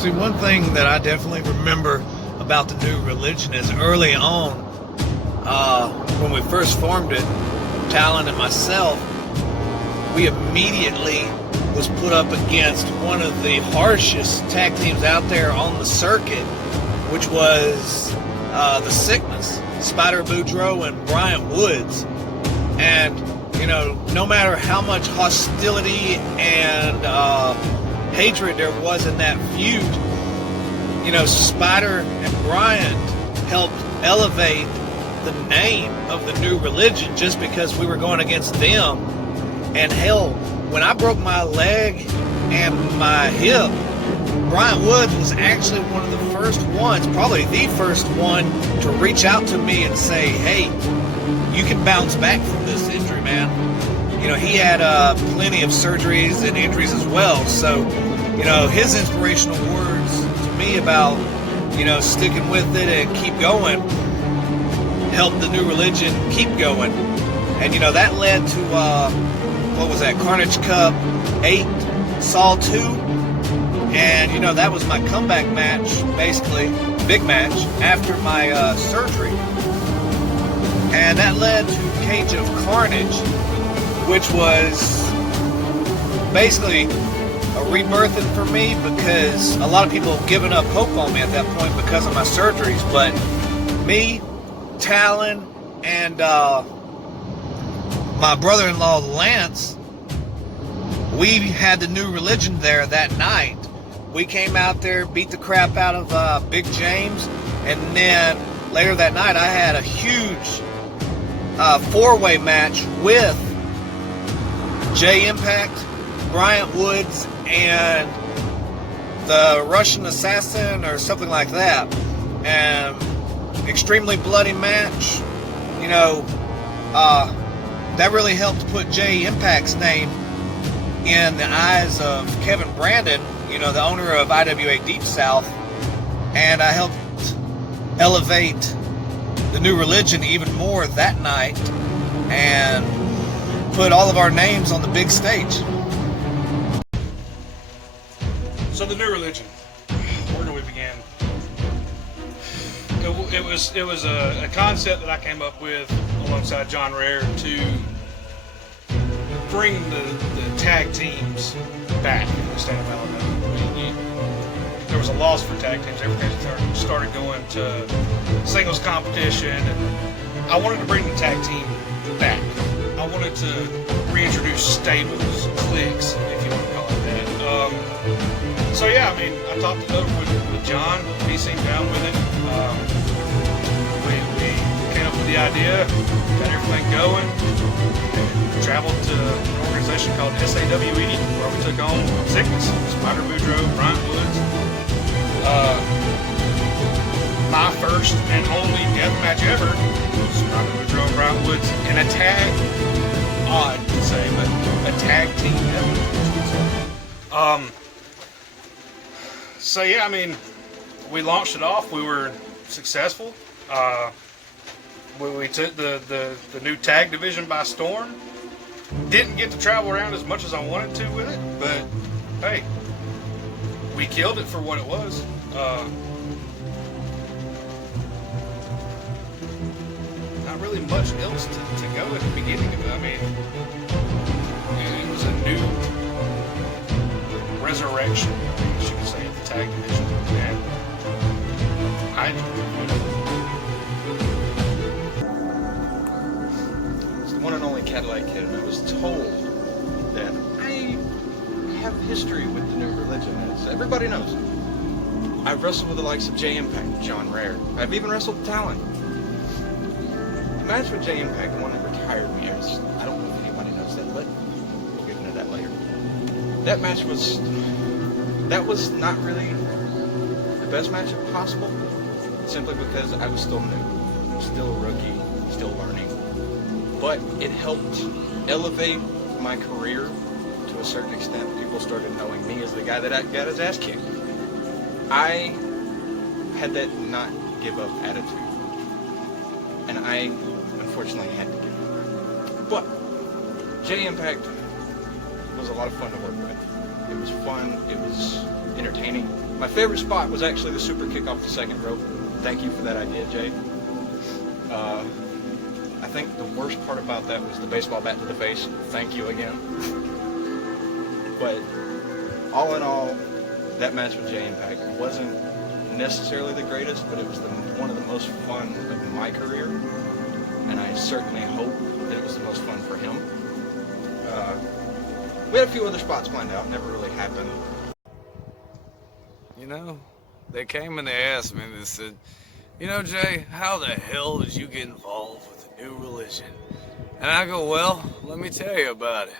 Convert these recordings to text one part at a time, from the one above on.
See, one thing that I definitely remember about the New Religion is early on, when we first formed it, Talon and myself, we immediately was put up against one of the harshest tag teams out there on the circuit, which was the Sickness, Spider Boudreaux and Bryant Woods. And, you know, no matter how much hostility and hatred there was in that feud, you know, Spider and Bryant helped elevate the name of the New Religion just because we were going against them. And hell, when I broke my leg and my hip, Bryant Woods was actually one of the first ones, probably the first one, to reach out to me and say, hey, you can bounce back from this injury, man. You know, he had plenty of surgeries and injuries as well. So, you know, his inspirational words to me about, you know, sticking with it and keep going helped the New Religion keep going. And, you know, that led to, what was that, Carnage Cup 8, Saw 2. And, you know, that was my comeback match, basically, big match, after my surgery. And that led to Cage of Carnage, which was basically a rebirthing for me because a lot of people have given up hope on me at that point because of my surgeries. But me, Talon, and my brother-in-law, Lance, we had the New Religion there that night. We came out there, beat the crap out of Big James, and then later that night I had a huge four-way match with Jay Impact, Bryant Woods, and the Russian Assassin or something like that. And extremely bloody match. You know, that really helped put Jay Impact's name in the eyes of Kevin Brandon, you know, the owner of IWA Deep South, and I helped elevate the New Religion even more that night and put all of our names on the big stage. So the New Religion, where do we begin? It was a concept that I came up with alongside John Rare to bring the tag teams back in the state of Alabama. There was a loss for tag teams. Everything started going to singles competition, and I wanted to bring the tag team back. I wanted to reintroduce stables, cliques, if you want to call it that. So yeah, I mean, I talked it over with John. He seemed down with it. We came up with the idea, got everything going, and traveled to an organization called SAWE, where we took on Sickness, Spider Boudreaux, Bryant Woods. My first and only death match ever was Spider Boudreaux and Bryant Woods in a tag, odd to say, but a tag team death match. So yeah, I mean, we launched it off. We were successful. We took the new tag division by storm. Didn't get to travel around as much as I wanted to with it, but hey, we killed it for what it was. Not really much else to go at the beginning of it. I mean, it was a new resurrection, I guess you could say, of the tag division, and I enjoyed it. It's the one and only Cadillac Kid, and I was told that I have history with the New Religion, as everybody knows. I've wrestled with the likes of Jay Impact, John Rare. I've even wrestled with Talon. The match with Jay Impact, the one that retired me, I don't know if anybody knows that, but we'll get into that later. That match was not really the best match possible, simply because I was still new, still a rookie, still learning. But it helped elevate my career to a certain extent. People started knowing me as the guy that got his ass kicked. I had that not give up attitude, and I unfortunately had to give up. But Jay Impact was a lot of fun to work with. It was fun, it was entertaining, My favorite spot was actually the super kick off the second rope. Thank you for that idea, Jay. I think the worst part about that was the baseball bat to the face. Thank you again. But all in all, that match with Jay Impact wasn't necessarily the greatest, but it was one of the most fun of my career, and I certainly hope that it was the most fun for him. We had a few other spots planned out, never really happened. You know, they came and they asked me, they said, you know, Jay, how the hell did you get involved with the new religion? And I go, well, let me tell you about it.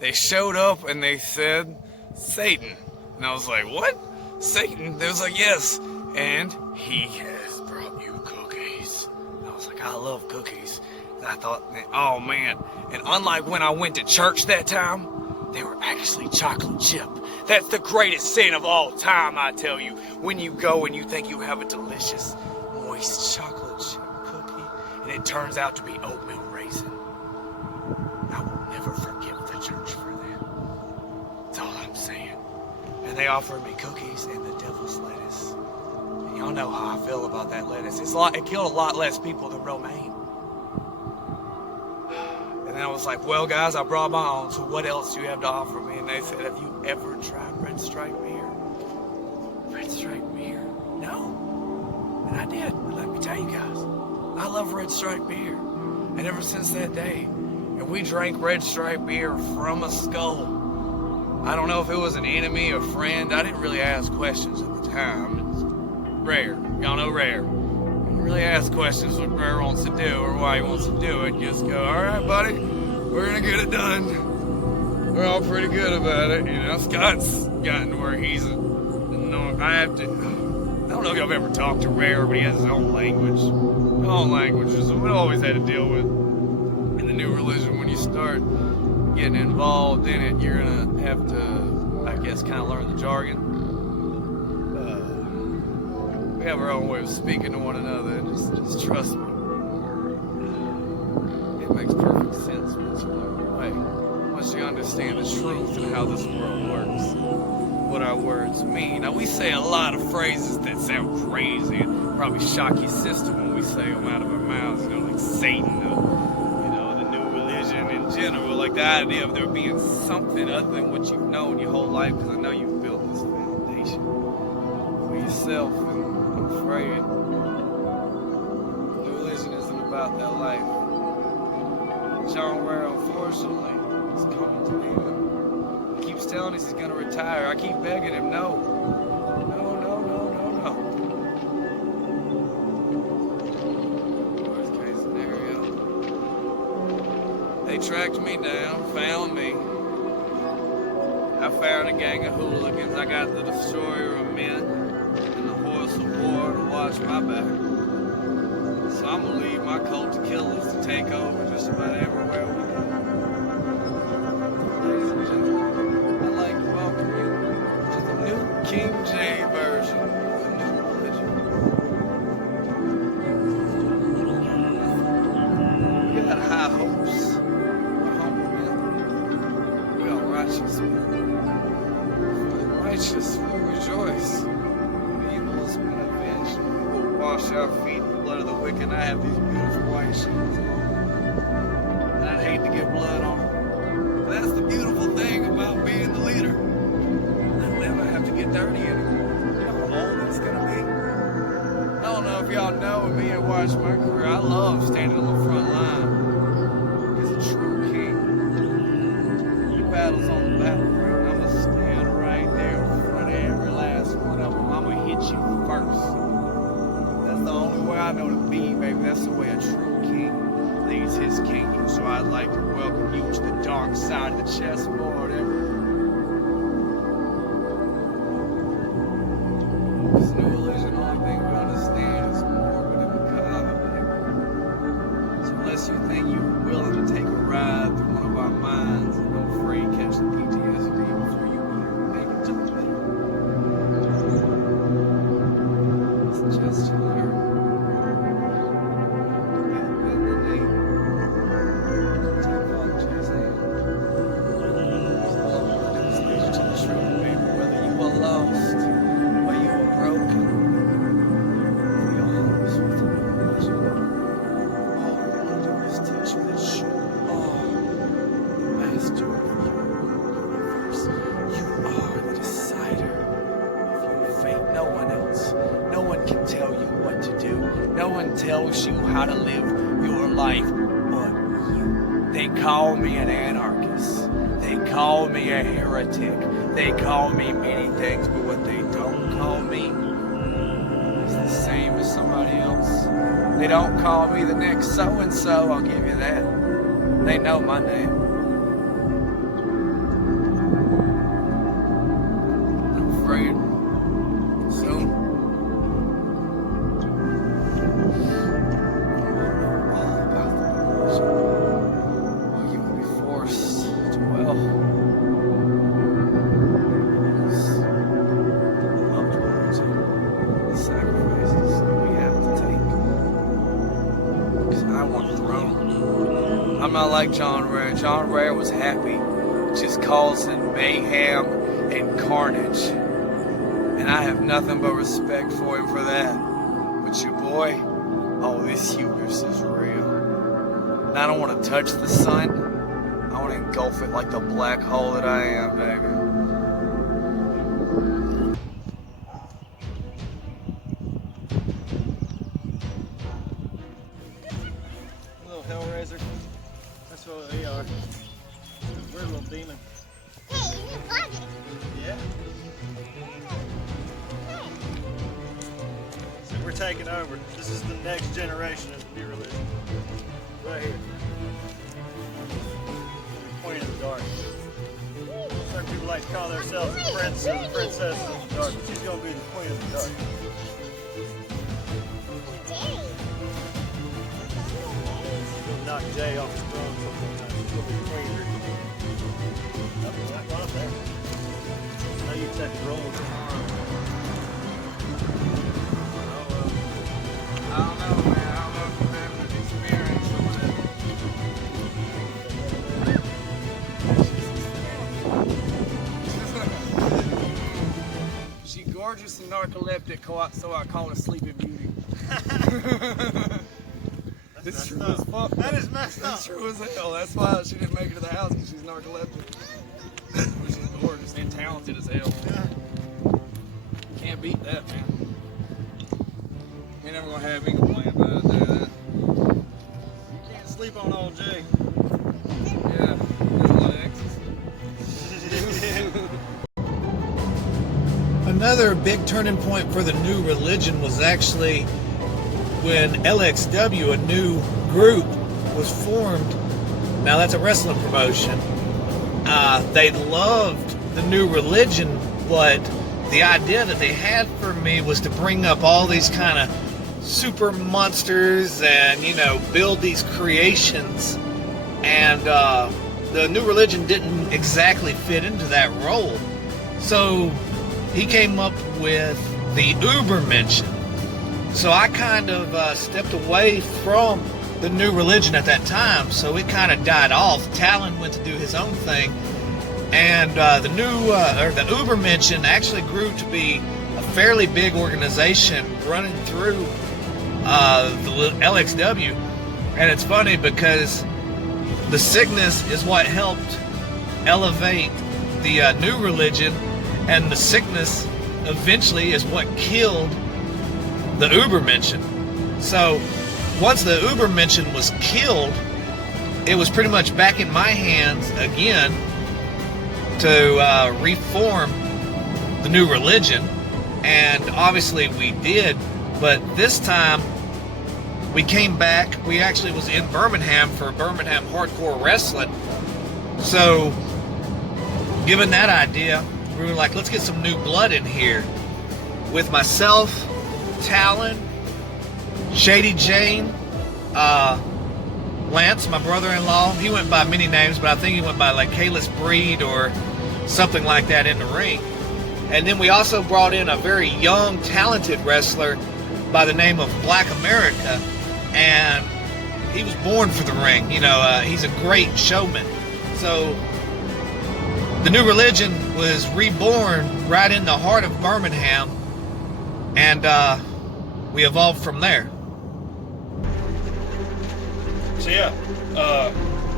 They showed up and they said, Satan. And I was like, what? Satan? They was like, yes. And he has brought you cookies. And I was like, I love cookies. And I thought, oh man. And unlike when I went to church that time, they were actually chocolate chip. That's the greatest sin of all time, I tell you. When you go and you think you have a delicious, moist chocolate chip cookie, and it turns out to be oatmeal raisin. I will never forgive the church for that. That's all I'm saying. And they offered me cookies and the devil's lettuce. And y'all know how I feel about that lettuce. It killed a lot less people than romaine. And then I was like, well, guys, I brought my own, so what else do you have to offer me? And they said, have you ever tried Red Stripe beer? Red Stripe beer? No. And I did. But let me tell you guys, I love Red Stripe beer. And ever since that day, and we drank Red Stripe beer from a skull. I don't know if it was an enemy or friend. I didn't really ask questions at the time. It's rare. Y'all know rare. Really ask questions what Rare wants to do or why he wants to do it. Just go, all right, buddy, we're gonna get it done. We're all pretty good about it, you know. Scott's gotten to where he's I don't know if y'all have ever talked to Rare, but he has his own language. His own languages, and we always had to deal with in the new religion. When you start getting involved in it, you're gonna have to, I guess, kind of learn the jargon. We have our own way of speaking to one another, and just trust me. It makes perfect sense once you learn the way. Once you understand the truth and how this world works, what our words mean. Now, we say a lot of phrases that sound crazy and probably shock your sister when we say them out of our mouths, you know, like Satan, or, you know, the new religion in general, like the idea of there being something other than what you've known your whole life, because I know you've built this foundation for yourself. I'm afraid the religion isn't about that life. John Ware, unfortunately, is coming to me. He keeps telling us he's going to retire. I keep begging him, no. Worst case scenario. They tracked me down, found me. I found a gang of hooligans. I got the destroyer of men. War to watch my back. So I'm gonna leave my cult of killers to take over just about everywhere we go. Ladies and gentlemen, I'd like to welcome you to the new King J version of the new religion. We got high hopes. We're humble men. We got righteous men. For the righteous will rejoice. Wash our feet in the blood of the wicked. I have these beautiful white shoes on. And I'd hate to get blood on them. But that's the beautiful thing about being the leader. I never have to get dirty anymore. You know how old it's gonna be? I don't know if y'all know me and watch my career. I love standing on the front line. He's a true king. He battles on the battlefield. I'm gonna stand right there in front of every last one of them. I'm gonna hit you first. That's the only way I know to be, baby. That's the way a true king leads his kingdom. So I'd like to welcome you to the dark side of the chessboard, This new religion, the only thing we understand is morbid and macabre, baby. So unless you think you're willing to take a ride through one of our minds and don't afraid catch the PTSD before you make it to the middle. It's just to learn. Whether you are lost or that tells you how to live your life but you. They call me an anarchist. They call me a heretic. They call me many things, but what they don't call me is the same as somebody else. They don't call me the next so-and-so, I'll give you that. They know my name. I'm afraid soon all about the religion. Or you will be forced to, well, the loved ones and the sacrifices that we have to take. Because I want the throne. I'm not like John Ray. John Ray was happy just causing mayhem and carnage. And I have nothing but respect for him for that. But your boy, oh, this hubris is real. And I don't want to touch the sun. I want to engulf it like the black hole that I am, baby. Little Hellraiser. That's what we are. We're a little demon. Hey, you're bugging. Yeah. So we're taking over. This is the next generation of the new religion. Right here. The Queen of the Dark. Certain people like to call themselves the prince or the princess of the dark. She's gonna be the Queen of the Dark. We'll knock Jay off the throne sometime. She's gonna be the queen. Nothing like there. I know you take the role. I don't know, man. I don't know if you've ever experienced some of that. She gorgeous and narcoleptic, so I call her Sleeping Beauty. It's true as fuck. That is messed up. It's true as hell. That's why she didn't make it to the house, because she's narcoleptic. She's gorgeous and talented as hell. Can't beat that, man. You're never gonna have me complain about that. You can't sleep on old Jay. Yeah, there's a lot of exes. Another big turning point for the new religion was actually when LXW, a new group, was formed. Now that's a wrestling promotion. They loved the new religion, but the idea that they had for me was to bring up all these kind of super monsters and, you know, build these creations. And the new religion didn't exactly fit into that role. So he came up with the Ubermenschen. So I kind of stepped away from the new religion at that time, so it kind of died off. Talon went to do his own thing, and the Ubermenschen actually grew to be a fairly big organization running through the LXW. And it's funny because the sickness is what helped elevate the new religion, and the sickness eventually is what killed the Ubermenschen. So once the Ubermenschen was killed, it was pretty much back in my hands again to reform the new religion. And obviously we did, but this time we came back. We actually was in Birmingham for Birmingham Hardcore Wrestling. So given that idea, we were like, let's get some new blood in here. With myself, Talon, Shady Jane, Lance, my brother-in-law. He went by many names, but I think he went by like Kalis Breed or something like that in the ring. And then we also brought in a very young, talented wrestler by the name of Black America, and he was born for the ring. You know, he's a great showman. So the new religion was reborn right in the heart of Birmingham, and we evolved from there. So yeah,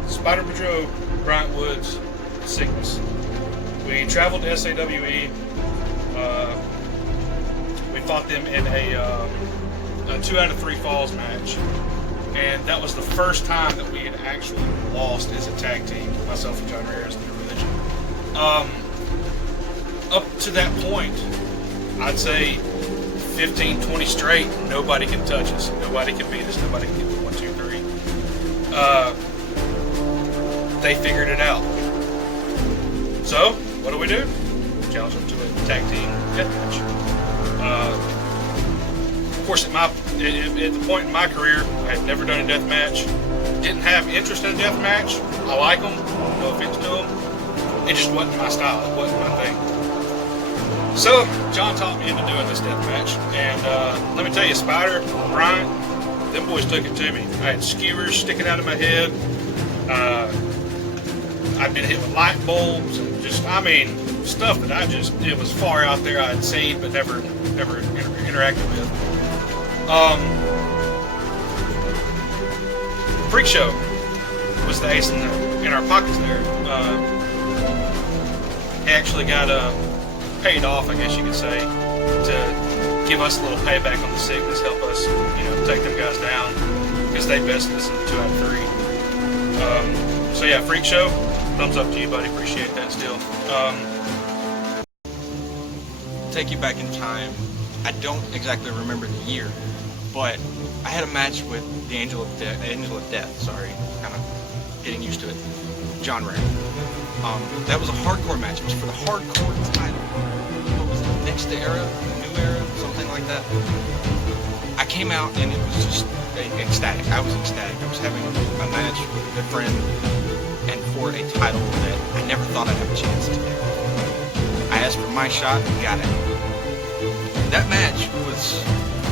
Spider Patrol, Bryant Woods, Sickness. We traveled to SAWE. We fought them in a a 2 out of 3 falls match, and that was the first time that we had actually lost as a tag team, myself and John Rare as the New Religion. Up to that point, I'd say 15, 20 straight, nobody can touch us, nobody can beat us, nobody can get the 1, 2, 3. They figured it out. So, what do? Challenge them to a tag team death match. Of course, at the point in my career, I had never done a death match. Didn't have interest in a death match. I like them. No offense to them. It just wasn't my style. It wasn't my thing. So, John talked me into doing this death match. And let me tell you, Spider, Brian, them boys took it to me. I had skewers sticking out of my head. I'd been hit with light bulbs and just, stuff that it was far out there I'd seen but never interacted with. Freak Show was the ace in our pockets there. He actually got paid off, I guess you could say, to give us a little payback on the sickness, help us, take them guys down, because they bested us in 2 out of 3. So yeah, Freak Show, thumbs up to you, buddy. Appreciate that still. Take you back in time. I don't exactly remember the year, but I had a match with the Angel of Death. Sorry, kind of getting used to it. John Rare. That was a hardcore match. It was for the hardcore title. What was it? Next Era, New Era, something like that. I came out and it was just ecstatic. I was ecstatic. I was having a match with a good friend, and for a title that I never thought I'd have a chance to get. I asked for my shot and got it. That match was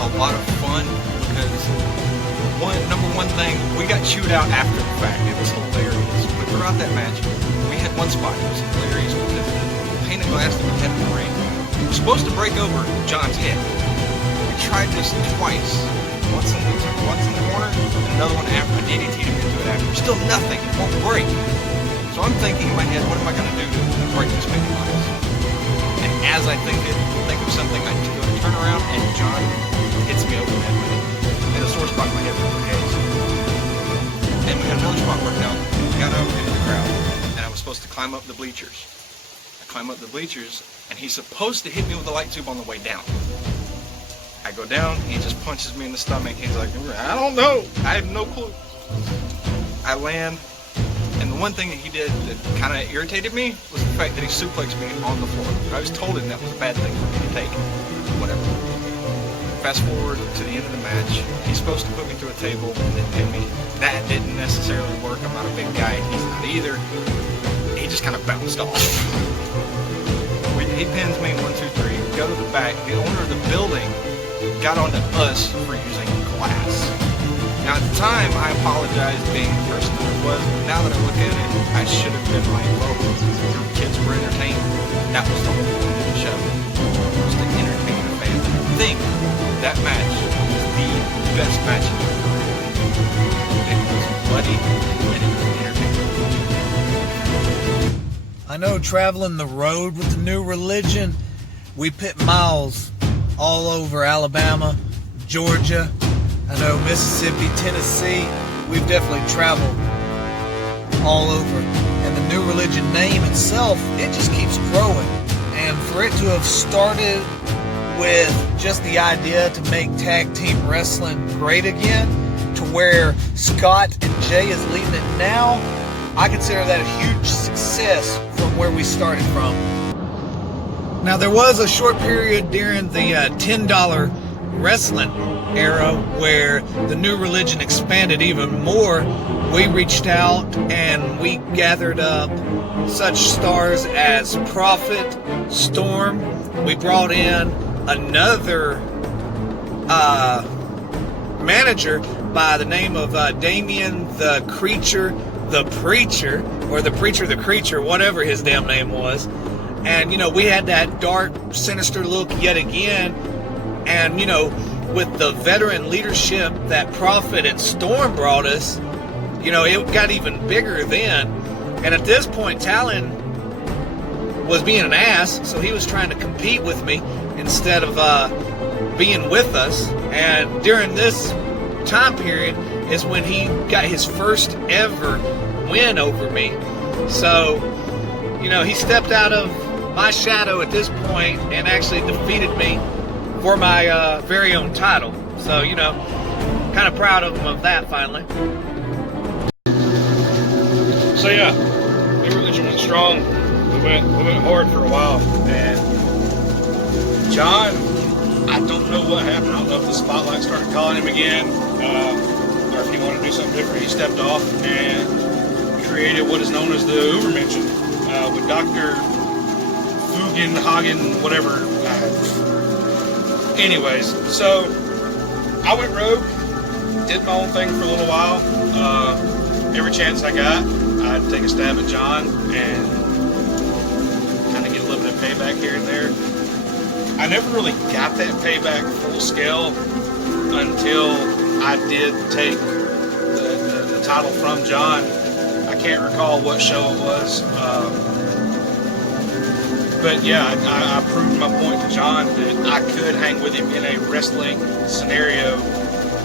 a lot of fun because number one thing, we got chewed out after the fact. It was hilarious. But throughout that match, we had one spot. It was hilarious because the pane of glass that we had in the ring was supposed to break over John's head. We tried this twice. Once in the corner, and another one after. I DDT'd him into it after. Still nothing. It won't break. So I'm thinking in my head, what am I going to do to break this pane of glass? And as I think of something, I do a turnaround, and John hits me over the head with it. And a sore spot in my head for 3 days. And we had another spot worked out. We got out into the crowd, and I was supposed to climb up the bleachers. I climb up the bleachers, and he's supposed to hit me with a light tube on the way down. I go down, he just punches me in the stomach. He's like, I don't know. I have no clue. I land, and the one thing that he did that kind of irritated me was the fact that he suplexed me on the floor. I was told him that was a bad thing for me to take. Whatever. Fast forward to the end of the match. He's supposed to put me through a table and then pin me. That didn't necessarily work. I'm not a big guy. He's not either. He just kind of bounced off. He pins me 1, 2, 3. We go to the back. The owner of the building got onto us for using glass. Now at the time, I apologized being the person that I was, but now that I look at it, I should have been like, well, your kids were entertained. That was the whole point of the show. It was to entertain the fans. I think that match was the best match in my career. It was bloody and it was entertaining. I know traveling the road with the New Religion, we pit miles all over Alabama, Georgia, I know Mississippi, Tennessee. We've definitely traveled all over. And the New Religion name itself, it just keeps growing. And for it to have started with just the idea to make tag team wrestling great again, to where Scott and Jay is leading it now, I consider that a huge success from where we started from. Now, there was a short period during the $10 wrestling era where the New Religion expanded even more. We reached out and we gathered up such stars as Prophet, Storm. We brought in another manager by the name of Damien the Creature, the Preacher, or the Preacher the Creature, whatever his damn name was. And, we had that dark, sinister look yet again. And, with the veteran leadership that Prophet and Storm brought us, it got even bigger then. And at this point, Talon was being an ass, so he was trying to compete with me instead of being with us. And during this time period is when he got his first ever win over me. So, you know, he stepped out of my shadow at this point and actually defeated me for my very own title. So, you know, kind of proud of him of that finally. So yeah, New Religion went strong. We went hard for a while, and John, I don't know what happened. I don't know if the spotlight started calling him again, or if he wanted to do something different. He stepped off and created what is known as the Ubermenschen with Dr. Hagen, whatever. Anyways, so I went rogue, did my own thing for a little while. Every chance I got, I'd take a stab at John and kind of get a little bit of payback here and there. I never really got that payback full scale until I did take the title from John. I can't recall what show it was. But yeah, I proved my point to John that I could hang with him in a wrestling scenario.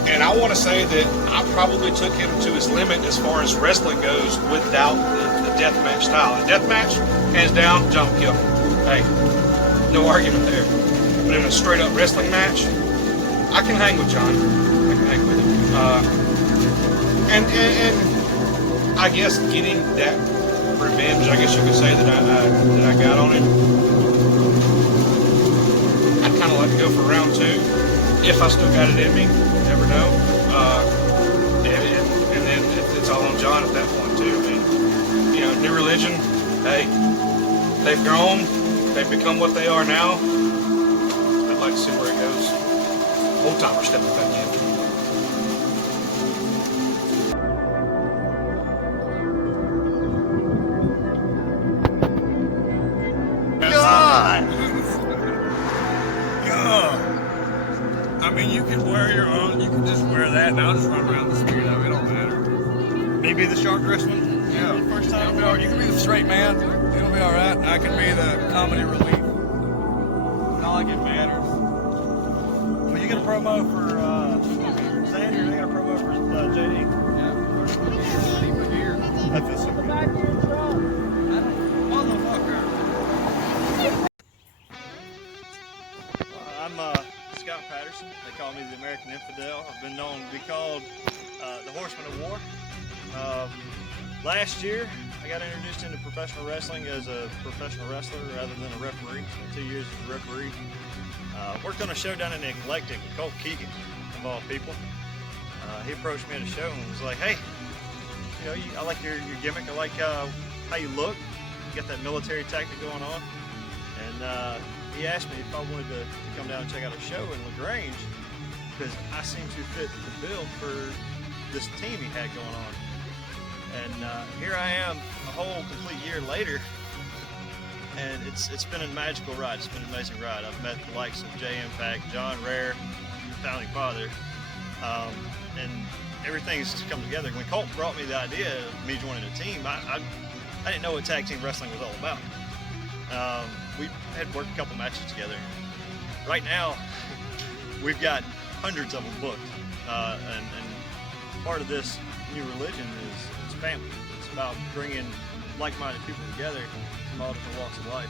And I want to say that I probably took him to his limit as far as wrestling goes without the deathmatch style. The deathmatch, hands down, John will kill me. Hey, no argument there. But in a straight up wrestling match, I can hang with John. I can hang with him. And I guess getting that revenge, I guess you could say, that I got on him, I'd kind of like to go for round 2 if I still got it in me. Never know. And then it's all on John at that point too. I mean, you know, New Religion, hey, they've grown, they've become what they are now. I'd like to see where it goes. Old timer stepping back in. I mean, you can wear your own, you can just wear that and I'll just run around the street. I mean, it don't matter. Maybe the shark wrestling. Yeah. First time. It'll be all right. You can be the straight man. It'll be all right. I can be the comedy relief. Not like it matters. Well, you get a promo for Xander, they got a promo for JD. Yeah. I feel so good. Motherfucker. I'm Scott Patterson. They call me the American Infidel. I've been known to be called the Horseman of War. Last year, I got introduced into professional wrestling as a professional wrestler rather than a referee. Spent 2 years as a referee. Worked on a show down in the Eclectic with Colt Keegan, of all people. He approached me at a show and was like, "Hey, you know, I like your gimmick. I like how you look. You got that military tactic going on." And he asked me if I wanted to come down and check out a show in LaGrange because I seemed to fit the bill for this team he had going on. And here I am a whole complete year later, and it's been a magical ride. It's been an amazing ride. I've met the likes of Jay Impact, John Rare, Founding Father, and everything's just come together. When Colt brought me the idea of me joining a team, I didn't know what tag team wrestling was all about. We had worked a couple matches together. Right now, we've got hundreds of them booked, and part of this New Religion is family. It's about bringing like-minded people together from all different walks of life.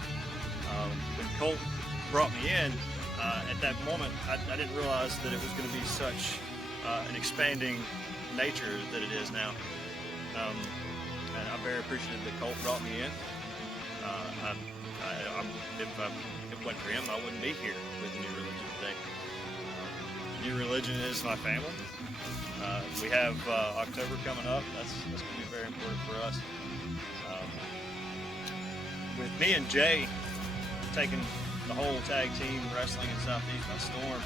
When Colt brought me in, at that moment, I didn't realize that it was going to be such an expanding nature that it is now. And I'm very appreciative that Colt brought me in. If it wasn't for him, I wouldn't be here with the New Religion today. New Religion is my family. We have October coming up. That's going to be very important for us. With me and Jay taking the whole tag team wrestling in Southeast by storm,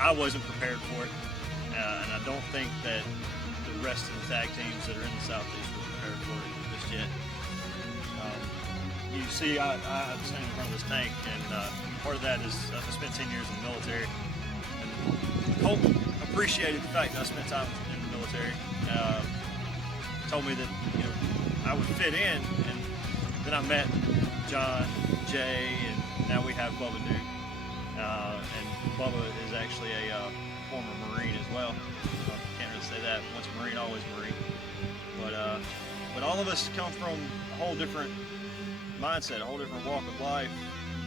I wasn't prepared for it, and I don't think that the rest of the tag teams that are in the Southeast were prepared for it just yet. You see, I stand in front of this tank, and part of that is I spent 10 years in the military. And Colt appreciated the fact that I spent time in the military. Told me that I would fit in, and then I met John, Jay, and now we have Bubba Duke. And Bubba is actually a former Marine as well. Can't really say that. Once a Marine, always a Marine. But all of us come from a whole different mindset, a whole different walk of life,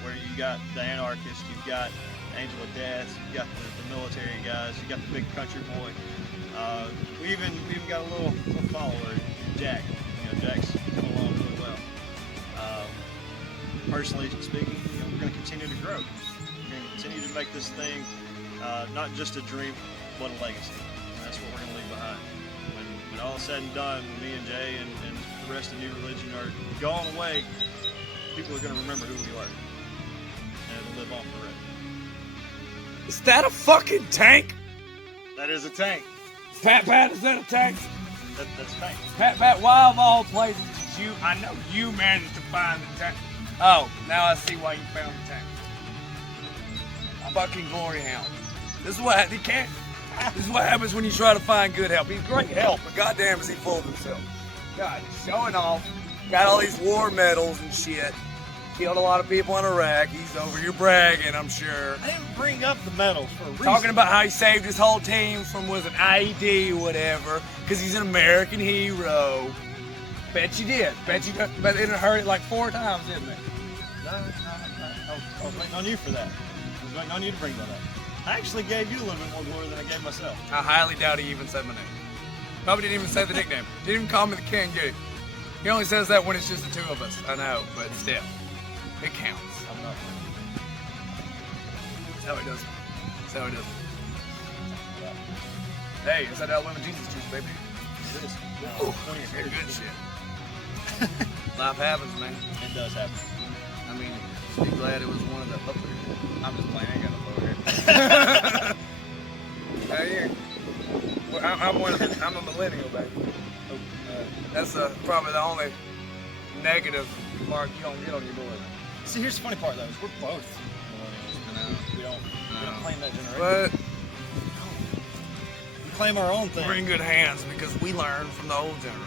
where you got the anarchist, you've got the Angel of Death, you've got the military guys, you got the big country boy. We even got a little follower, Jack. Jack's come along really well. Personally speaking, we're going to continue to grow. We're going to continue to make this thing not just a dream, but a legacy. And that's what we're going to leave behind. When all is said and done, when me and Jay and the rest of New Religion are gone away, people are going to remember who we are. And it'll live on forever. Is that a fucking tank? That is a tank. Pat, is that a tank? That's a tank. Pat, why of all places did you? I know you managed to find the tank. Oh, now I see why you found the tank. A fucking glory hound. This is what happens when you try to find good help. He's great help, but goddamn is he full of himself. God, he's showing off. Got all these war medals and shit. Killed a lot of people in Iraq. He's over here bragging, I'm sure. I didn't bring up the medals for a reason. Talking about how he saved his whole team from was an IED or whatever, because he's an American hero. Bet you did. Bet it heard it like 4 times, didn't it? No. I was waiting on you for that. I was waiting on you to bring that up. I actually gave you a little bit more glory than I gave myself. I highly doubt he even said my name. Probably didn't even say the nickname. Didn't even call me the King, did he? He only says that when it's just the two of us. I know, but still. It counts. I'm not. That's how he does it. That's how he does it. Hey, is that lemon Jesus juice, baby? It is. Oh, good shit. Life happens, man. It does happen. I mean, just be glad it was one of the upper. I'm just playing. I ain't got no lower here. I'm a millennial, baby. That's probably the only negative mark you don't get on your board. See, here's the funny part, though, is we're both millennials. We don't claim that generation. But We claim our own thing. we're in good hands because we learned from the old generation.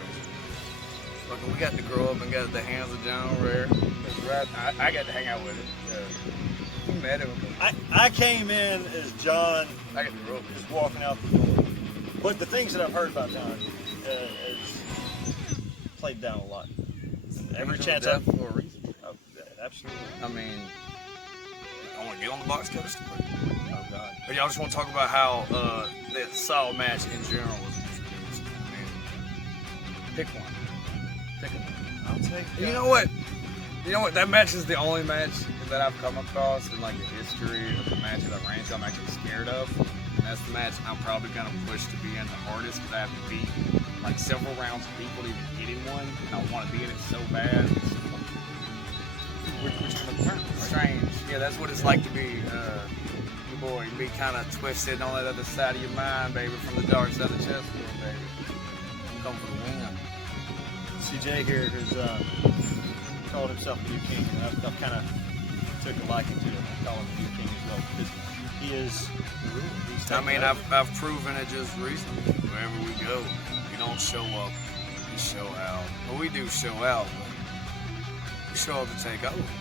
Fucking, we got to grow up and got the hands of John Rare. I got to hang out with him. We met him. I came in as John I got to grow up. just walking out the door. But the things that I've heard about John is played down a lot. Every chance I've... for a reason. Oh, absolutely. I mean, I want to get on the box cover story. Oh, God. Or y'all just want to talk about how the Saw match in general was introduced? I mean, pick one. Pick one. I'll take You know what? That match is the only match that I've come across in like the history of the matches I've ran into I'm actually scared of. And that's the match I'm probably gonna push to be in the hardest because I have to beat like several rounds of people to even get in one. And I want to be in it so bad. Which one of the tournaments? Strange. Yeah, that's what it's like to be your boy. Be kind of twisted on that other side of your mind, baby, from the dark side of the chessboard, baby. I'm coming for the win. CJ here has called himself the new king, and I've kind of took a liking to him. I call him the new king as well because he is the ruler. I mean, I've proven it just recently. Wherever we go, we don't show up, we show out. Well, we do show out, but we show up to take over.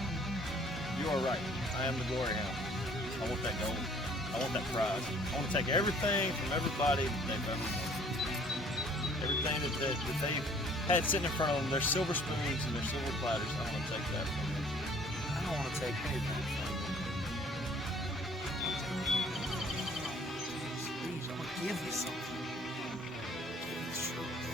You are right. I am the glory hound. I want that gold. I want that prize. I want to take everything from everybody that they've ever won. Everything that they've had sitting in front of them, their silver spoons and their silver platters. I want to take that from them. I don't want to take anything from you. Please, I'm going to give you something. Give you the truth.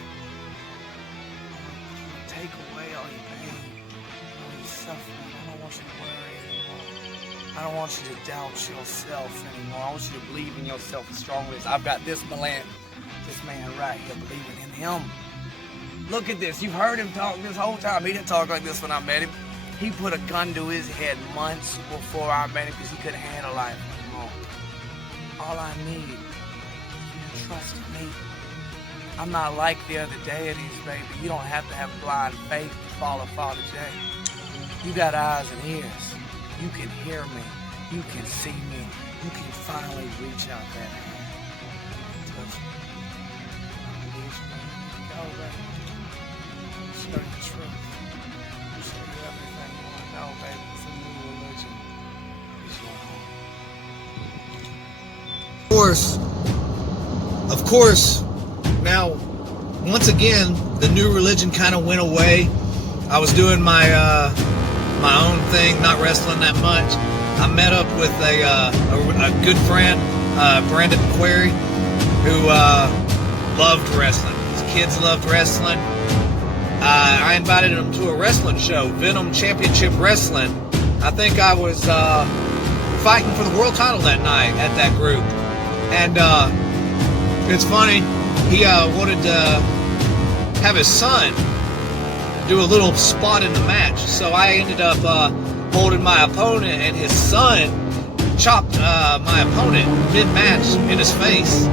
I'm going to take away all your pain, all your suffering. I don't want you to worry anymore. I don't want you to doubt yourself anymore. I want you to believe in yourself as strongly as I've got this man right here believing in him. Look at this. You've heard him talk this whole time. He didn't talk like this when I met him. He put a gun to his head months before I met him because he couldn't handle life anymore. All I need is you to trust me. I'm not like the other deities, baby. You don't have to have blind faith to follow Father Jay. You got eyes and ears. You can hear me. You can see me. You can finally reach out that hand. Touch me. Go, baby. Show you the truth. Show you everything you want to know, baby. It's a new religion. It's your home. Of course, course, now, once again, the New Religion kind of went away. I was doing my own thing, not wrestling that much. I met up with a good friend, Brandon Query, who loved wrestling. His kids loved wrestling. I invited him to a wrestling show, Venom Championship Wrestling. I think I was fighting for the world title that night at that group. And it's funny, he wanted to have his son do a little spot in the match. So I ended up holding my opponent, and his son chopped my opponent mid-match in his face.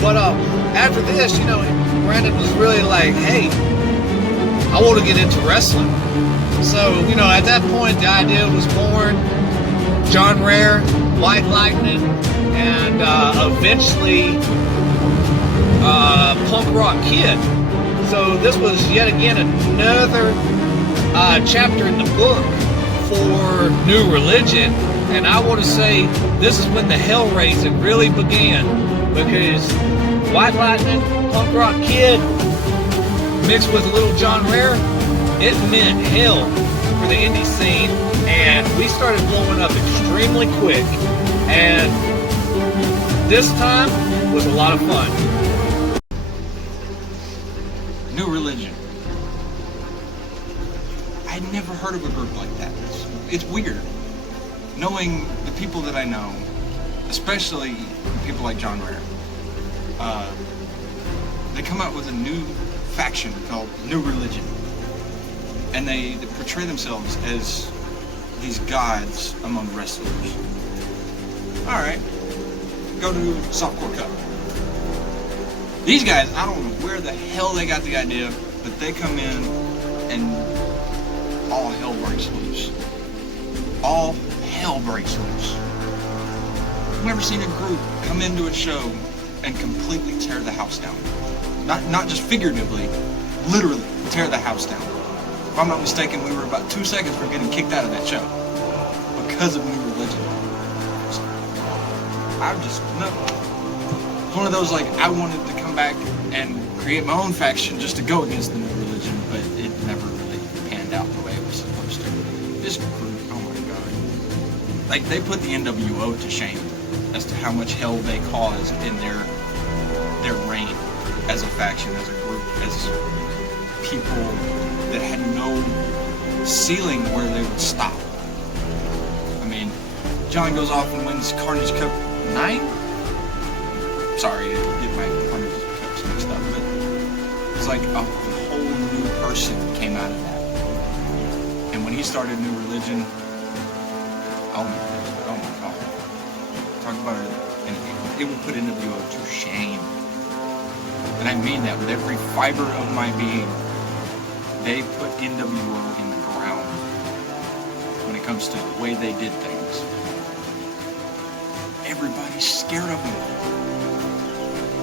But after this, Brandon was really like, hey, I want to get into wrestling. So, at that point, the idea was born. John Rare, White Lightning, and eventually Punk Rock Kid. So this was yet again another chapter in the book for New Religion. And I want to say this is when the hell raising really began, because White Lightning, Punk Rock Kid, mixed with a little John Rare, it meant hell for the indie scene. And we started blowing up extremely quick. And this time was a lot of fun. New Religion. I'd never heard of a group like that. It's weird. Knowing the people that I know, especially people like John Rare, they come out with a new faction called New Religion. And they portray themselves as these gods among wrestlers. Alright, go to Softcore Cup. These guys, I don't know where the hell they got the idea, but they come in and all hell breaks loose. All hell breaks loose. I've never seen a group come into a show and completely tear the house down. Not just figuratively, literally tear the house down. If I'm not mistaken, we were about 2 seconds from getting kicked out of that show because of New Religion. It's one of those, like, I wanted to come back and create my own faction just to go against the New Religion, but it never really panned out the way it was supposed to. This group, oh my god. Like, they put the NWO to shame as to how much hell they caused in their reign as a faction, as a group, as people that had no ceiling where they would stop. I mean, John goes off and wins Carnage Cup 9? Sorry to get my Carnage Cups mixed up, but it's like a whole new person came out of that. And when he started New Religion, oh my god. Talk about it would put NWO to shame. And I mean that with every fiber of my being. They put NWO in the ground when it comes to the way they did things. Everybody's scared of them.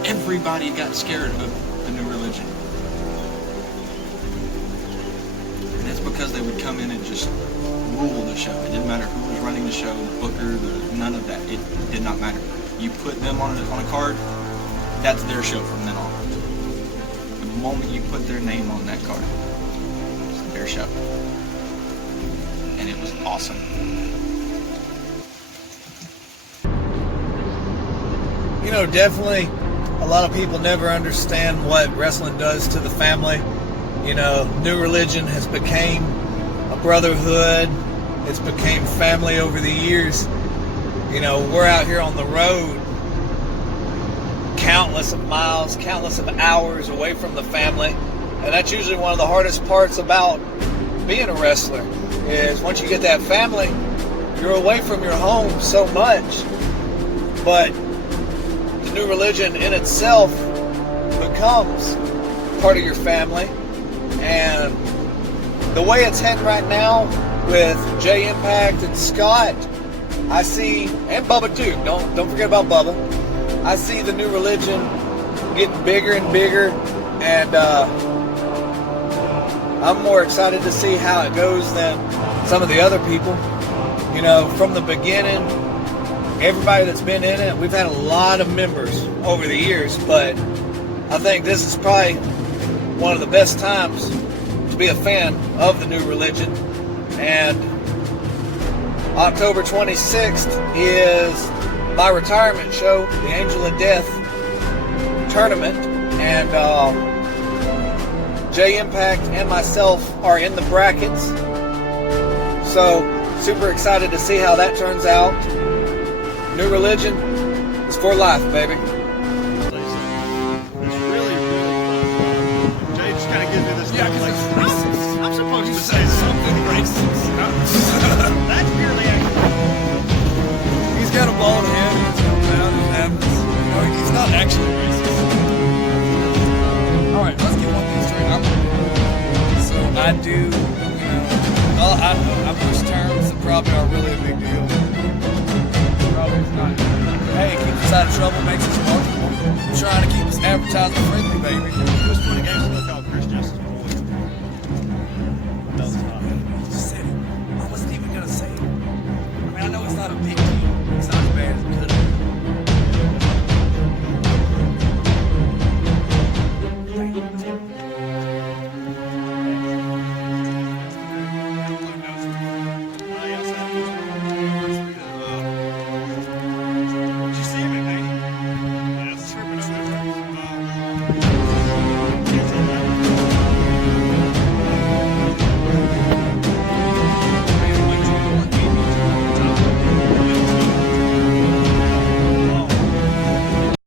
Everybody got scared of the New Religion. And that's because they would come in and just rule the show. It didn't matter who was running the show, the booker, none of that. It did not matter. You put them on a card, that's their show from then on. The moment you put their name on that card, it's their show. And it was awesome. Definitely a lot of people never understand what wrestling does to the family. New Religion has became a brotherhood. It's became family over the years. We're out here on the road countless of miles, countless of hours away from the family. And that's usually one of the hardest parts about being a wrestler, is once you get that family, you're away from your home so much. But the New Religion in itself becomes part of your family. And the way it's heading right now with Jay Impact and Scott, I see, and Bubba too, don't forget about Bubba. I see the New Religion getting bigger and bigger, and I'm more excited to see how it goes than some of the other people. From the beginning, everybody that's been in it. We've had a lot of members over the years, but I think this is probably one of the best times to be a fan of the New Religion. And October 26th is my retirement show, the Angel of Death tournament, and J Impact and myself are in the brackets. So super excited to see how that turns out. New Religion is for life, baby. It's really, really fun. Jay just kind of gives me this look like, I'm supposed to say something racist. That's purely accurate. He's got a bald head. He's got about it happens. You know, he's not actually racist. All right, let's get one thing straight. So I do, I push terms that probably are really a big deal. Probably it's not. Hey, it keeps us out of trouble, makes us marketable. I'm trying to keep us advertising friendly, baby. It was 20 games ago called